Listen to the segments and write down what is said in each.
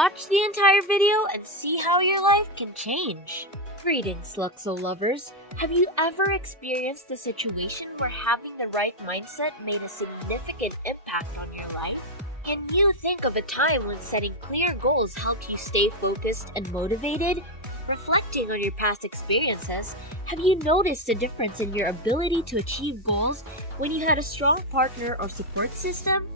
Watch the entire video and see how your life can change. Greetings, Luxo lovers. Have you ever experienced a situation where having the right mindset made a significant impact on your life? Can you think of a time when setting clear goals helped you stay focused and motivated? Reflecting on your past experiences, have you noticed a difference in your ability to achieve goals when you had a strong partner or support system?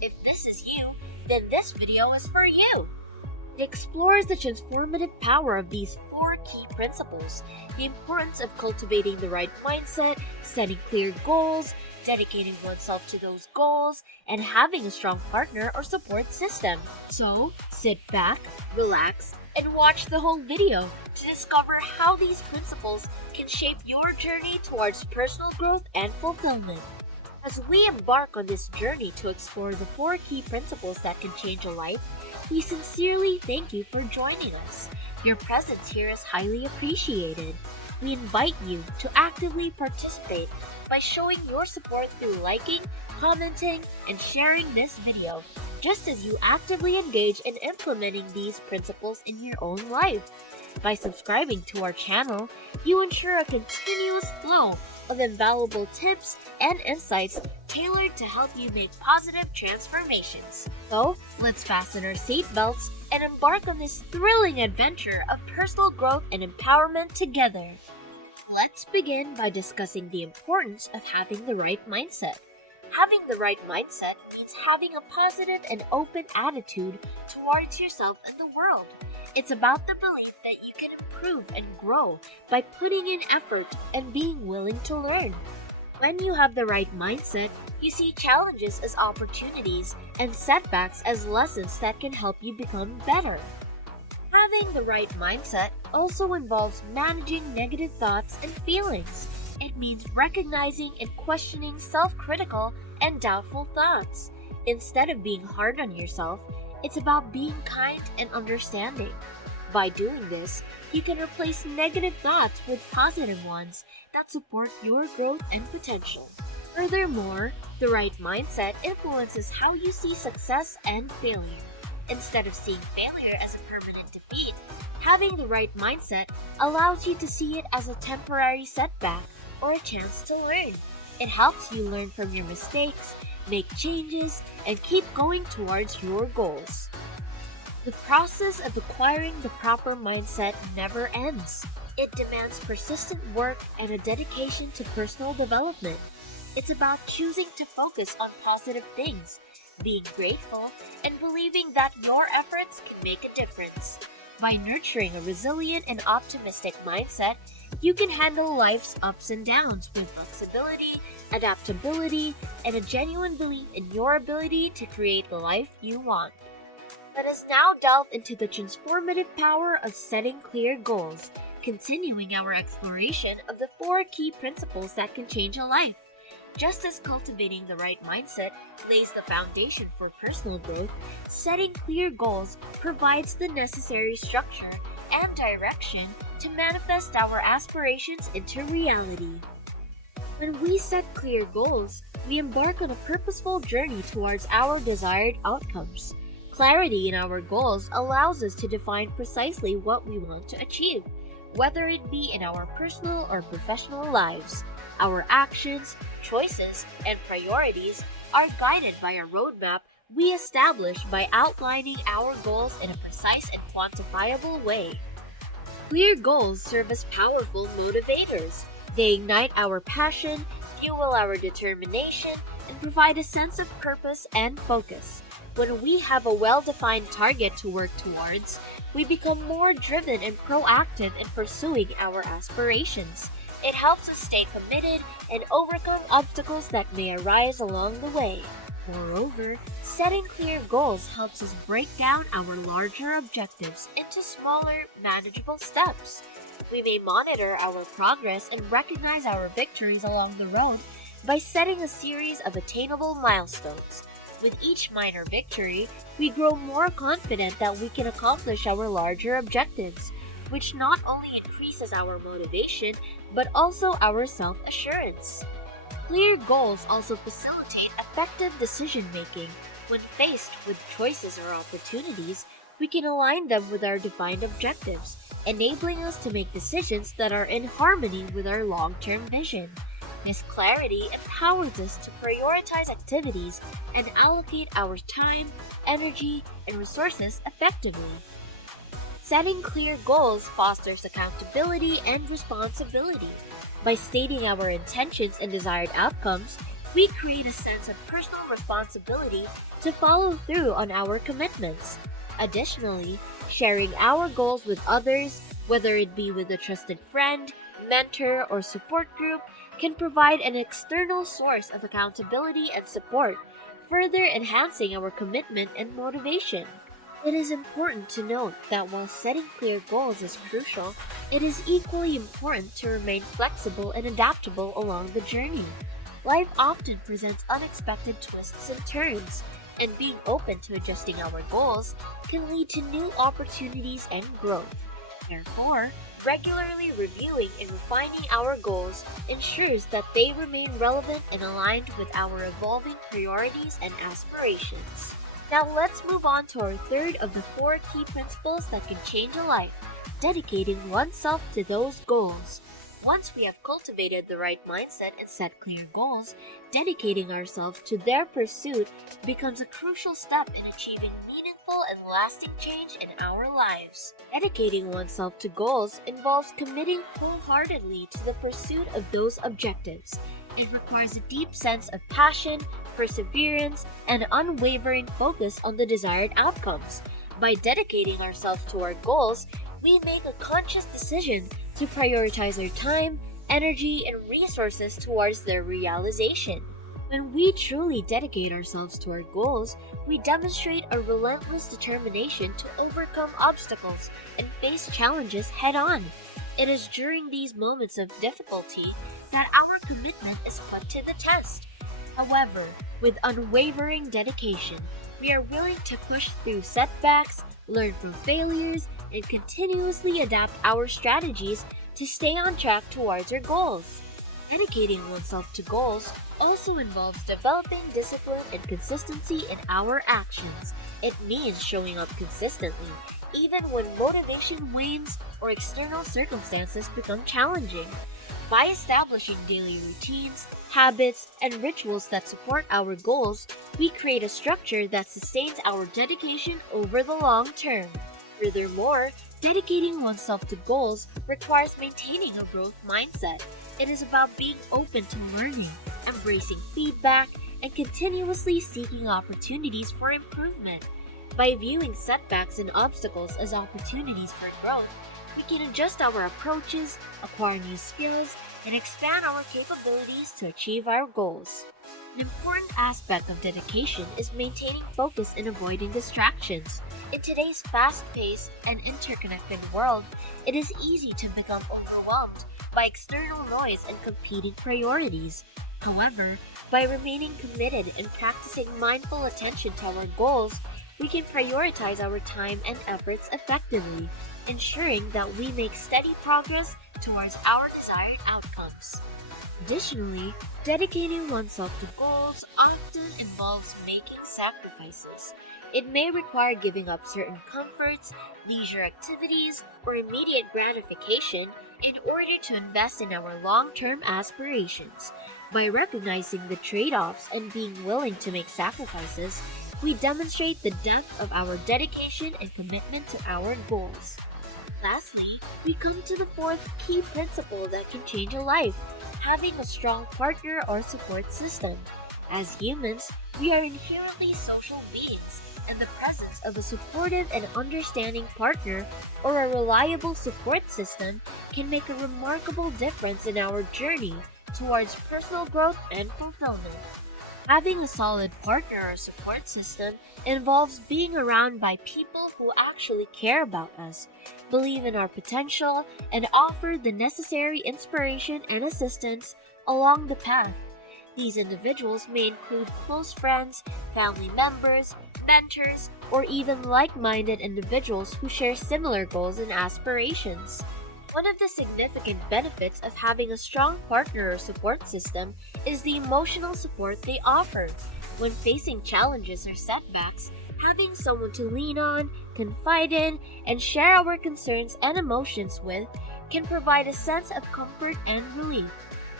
If this is you, then this video is for you. It explores the transformative power of these 4 key principles: the importance of cultivating the right mindset, setting clear goals, dedicating oneself to those goals, and having a strong partner or support system. So, sit back, relax, and watch the whole video to discover how these principles can shape your journey towards personal growth and fulfillment. As we embark on this journey to explore the 4 key principles that can change a life, we sincerely thank you for joining us. Your presence here is highly appreciated. We invite you to actively participate by showing your support through liking, commenting, and sharing this video, just as you actively engage in implementing these principles in your own life. By subscribing to our channel, you ensure a continuous flow of invaluable tips and insights tailored to help you make positive transformations. So, let's fasten our seatbelts and embark on this thrilling adventure of personal growth and empowerment together. Let's begin by discussing the importance of having the right mindset. Having the right mindset means having a positive and open attitude towards yourself and the world. It's about the belief that you can improve and grow by putting in effort and being willing to learn. When you have the right mindset, you see challenges as opportunities and setbacks as lessons that can help you become better. Having the right mindset also involves managing negative thoughts and feelings. It means recognizing and questioning self-critical and doubtful thoughts. Instead of being hard on yourself, it's about being kind and understanding. By doing this, you can replace negative thoughts with positive ones that support your growth and potential. Furthermore, the right mindset influences how you see success and failure. Instead of seeing failure as a permanent defeat, having the right mindset allows you to see it as a temporary setback or a chance to learn. It helps you learn from your mistakes, make changes, and keep going towards your goals. The process of acquiring the proper mindset never ends. It demands persistent work and a dedication to personal development. It's about choosing to focus on positive things, being grateful, and believing that your efforts can make a difference. By nurturing a resilient and optimistic mindset, you can handle life's ups and downs with flexibility, adaptability, and a genuine belief in your ability to create the life you want. Let us now delve into the transformative power of setting clear goals, continuing our exploration of the 4 key principles that can change a life. Just as cultivating the right mindset lays the foundation for personal growth, setting clear goals provides the necessary structure and direction to manifest our aspirations into reality. When we set clear goals, we embark on a purposeful journey towards our desired outcomes. Clarity in our goals allows us to define precisely what we want to achieve, whether it be in our personal or professional lives. Our actions, choices, and priorities are guided by a roadmap we establish by outlining our goals in a precise and quantifiable way. Clear goals serve as powerful motivators. They ignite our passion, fuel our determination, and provide a sense of purpose and focus. When we have a well-defined target to work towards, we become more driven and proactive in pursuing our aspirations. It helps us stay committed and overcome obstacles that may arise along the way. Moreover, setting clear goals helps us break down our larger objectives into smaller, manageable steps. We may monitor our progress and recognize our victories along the road by setting a series of attainable milestones. With each minor victory, we grow more confident that we can accomplish our larger objectives, which not only increases our motivation, but also our self-assurance. Clear goals also facilitate effective decision-making. When faced with choices or opportunities, we can align them with our defined objectives, enabling us to make decisions that are in harmony with our long-term vision. This clarity empowers us to prioritize activities and allocate our time, energy, and resources effectively. Setting clear goals fosters accountability and responsibility. By stating our intentions and desired outcomes, we create a sense of personal responsibility to follow through on our commitments. Additionally, sharing our goals with others, whether it be with a trusted friend, mentor, or support group, can provide an external source of accountability and support, further enhancing our commitment and motivation. It is important to note that while setting clear goals is crucial, it is equally important to remain flexible and adaptable along the journey. Life often presents unexpected twists and turns, and being open to adjusting our goals can lead to new opportunities and growth. Therefore, regularly reviewing and refining our goals ensures that they remain relevant and aligned with our evolving priorities and aspirations. Now let's move on to our third of the 4 key principles that can change a life: dedicating oneself to those goals. Once we have cultivated the right mindset and set clear goals, dedicating ourselves to their pursuit becomes a crucial step in achieving meaningful and lasting change in our lives. Dedicating oneself to goals involves committing wholeheartedly to the pursuit of those objectives. It requires a deep sense of passion, perseverance, and unwavering focus on the desired outcomes. By dedicating ourselves to our goals, we make a conscious decision to prioritize our time, energy, and resources towards their realization. When we truly dedicate ourselves to our goals, we demonstrate a relentless determination to overcome obstacles and face challenges head-on. It is during these moments of difficulty that our commitment is put to the test. However, with unwavering dedication, we are willing to push through setbacks, learn from failures, and continuously adapt our strategies to stay on track towards our goals. Dedicating oneself to goals also involves developing discipline and consistency in our actions. It means showing up consistently, even when motivation wanes or external circumstances become challenging. By establishing daily routines, habits, and rituals that support our goals, we create a structure that sustains our dedication over the long term. Furthermore, dedicating oneself to goals requires maintaining a growth mindset. It is about being open to learning, embracing feedback, and continuously seeking opportunities for improvement. By viewing setbacks and obstacles as opportunities for growth, we can adjust our approaches, acquire new skills, and expand our capabilities to achieve our goals. An important aspect of dedication is maintaining focus and avoiding distractions. In today's fast-paced and interconnected world, it is easy to become overwhelmed by external noise and competing priorities. However, by remaining committed and practicing mindful attention to our goals, we can prioritize our time and efforts effectively, ensuring that we make steady progress towards our desired outcomes. Additionally, dedicating oneself to goals often involves making sacrifices. It may require giving up certain comforts, leisure activities, or immediate gratification in order to invest in our long-term aspirations. By recognizing the trade-offs and being willing to make sacrifices, we demonstrate the depth of our dedication and commitment to our goals. Lastly, we come to the 4th key principle that can change a life: having a strong partner or support system. As humans, we are inherently social beings, and the presence of a supportive and understanding partner or a reliable support system can make a remarkable difference in our journey towards personal growth and fulfillment. Having a solid partner or support system involves being around by people who actually care about us, believe in our potential, and offer the necessary inspiration and assistance along the path. These individuals may include close friends, family members, mentors, or even like-minded individuals who share similar goals and aspirations. One of the significant benefits of having a strong partner or support system is the emotional support they offer. When facing challenges or setbacks, Having someone to lean on, confide in, and share our concerns and emotions with can provide a sense of comfort and relief.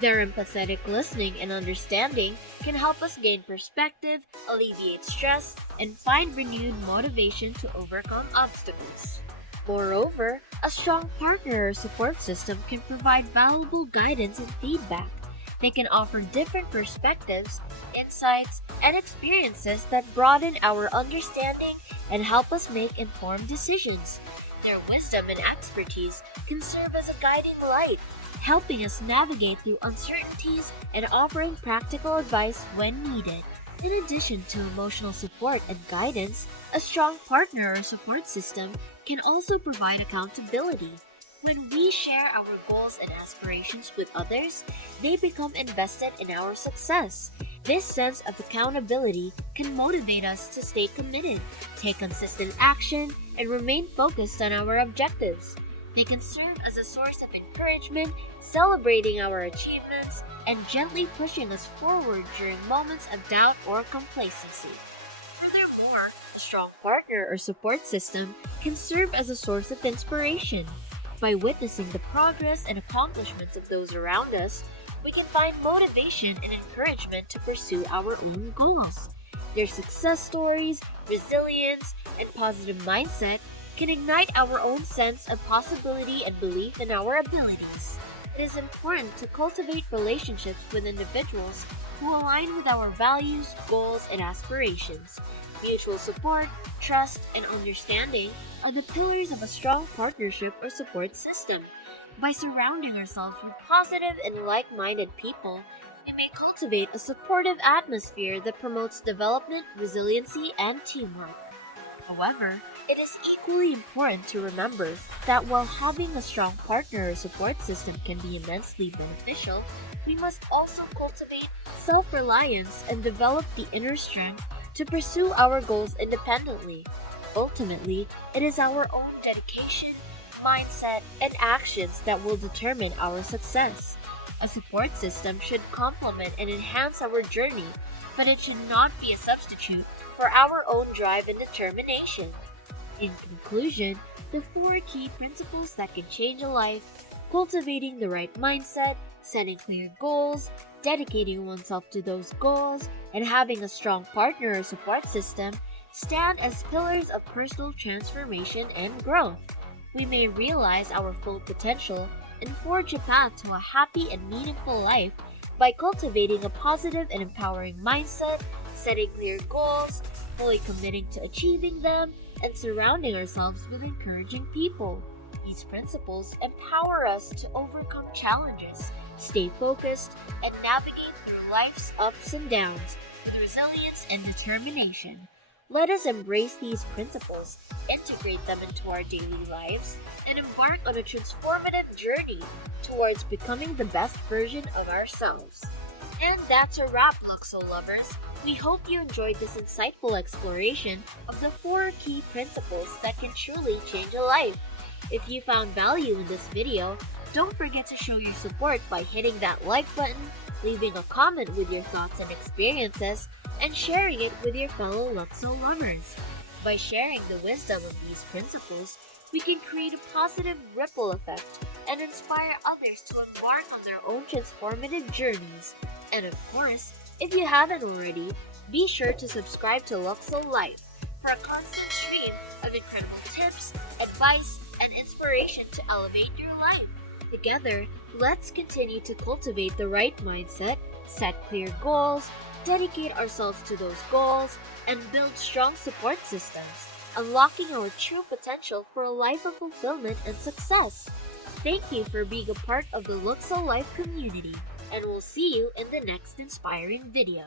Their empathetic listening and understanding can help us gain perspective, alleviate stress, and find renewed motivation to overcome obstacles. Moreover, a strong partner or support system can provide valuable guidance and feedback. They can offer different perspectives, insights, and experiences that broaden our understanding and help us make informed decisions. Their wisdom and expertise can serve as a guiding light, helping us navigate through uncertainties and offering practical advice when needed. In addition to emotional support and guidance, a strong partner or support system can also provide accountability. When we share our goals and aspirations with others, they become invested in our success. This sense of accountability can motivate us to stay committed, take consistent action, and remain focused on our objectives. They can serve as a source of encouragement, celebrating our achievements, and gently pushing us forward during moments of doubt or complacency. Furthermore, a strong partner or support system can serve as a source of inspiration. By witnessing the progress and accomplishments of those around us, we can find motivation and encouragement to pursue our own goals. Their success stories, resilience, and positive mindset can ignite our own sense of possibility and belief in our abilities. It is important to cultivate relationships with individuals who align with our values, goals, and aspirations. Mutual support, trust, and understanding are the pillars of a strong partnership or support system. By surrounding ourselves with positive and like-minded people, we may cultivate a supportive atmosphere that promotes development, resiliency, and teamwork. However, it is equally important to remember that while having a strong partner or support system can be immensely beneficial, we must also cultivate self-reliance and develop the inner strength to pursue our goals independently. Ultimately, it is our own dedication, mindset, and actions that will determine our success. A support system should complement and enhance our journey, but it should not be a substitute for our own drive and determination. In conclusion, the 4 key principles that can change a life: cultivating the right mindset, setting clear goals, dedicating oneself to those goals, and having a strong partner or support system stand as pillars of personal transformation and growth. We may realize our full potential and forge a path to a happy and meaningful life by cultivating a positive and empowering mindset, setting clear goals, fully committing to achieving them, and surrounding ourselves with encouraging people. These principles empower us to overcome challenges, stay focused, and navigate through life's ups and downs with resilience and determination. Let us embrace these principles, integrate them into our daily lives, and embark on a transformative journey towards becoming the best version of ourselves. And that's a wrap, Luxo lovers. We hope you enjoyed this insightful exploration of the 4 key principles that can truly change a life. If you found value in this video, don't forget to show your support by hitting that like button, leaving a comment with your thoughts and experiences, and sharing it with your fellow Luxo lovers. By sharing the wisdom of these principles, we can create a positive ripple effect and inspire others to embark on their own transformative journeys. And of course, if you haven't already, be sure to subscribe to Luxo-Life for a constant stream of incredible tips, advice, and inspiration to elevate your life. Together, let's continue to cultivate the right mindset, set clear goals, dedicate ourselves to those goals, and build strong support systems, unlocking our true potential for a life of fulfillment and success. Thank you for being a part of the Luxo-Life community, and we'll see you in the next inspiring video.